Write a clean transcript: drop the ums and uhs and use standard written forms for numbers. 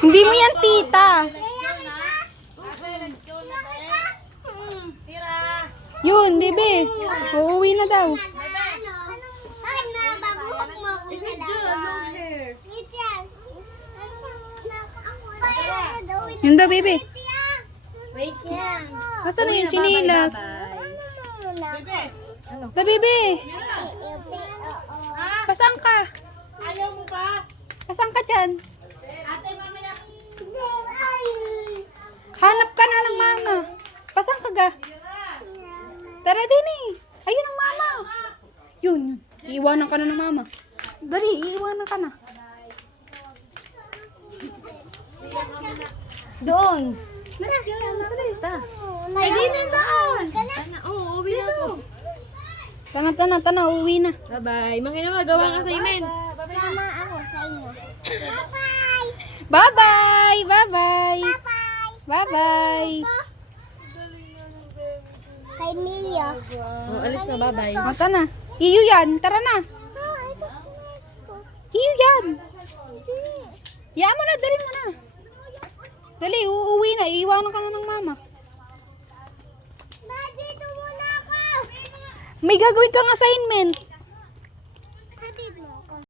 Hindi mo yan, tita. Yun, bebe. Uuwi na daw. Yun daw, bebe. Wait yan. Basta na yung chinilas. Da, bebe. Pasang ka? Ayaw mo ba? Pasang ka dyan? Ate, mamaya. Hanap ka na ng mama. Pasang ka ga? Tara din eh. Ayun ang mama. Yun, yun. Iiwanan ka na ng mama. Dali, iiwanan ka na. Doon. Ay, di na daan. Oo, uwi na ako. Tana, uwi na. Bye-bye. Makina magawa ka sa imen. Sama ako sa inyo. Bye-bye! Bye-bye! Bye-bye! Kay Mia. Oh, alis na, bye-bye. O, tana. Iyo yan. Tara na. Iyo yan. Yaan mo na, dali mo na. Dali, uuwi na. Iiwanan ka na ng mama. Dito muna ako. May gagawin kang assignment.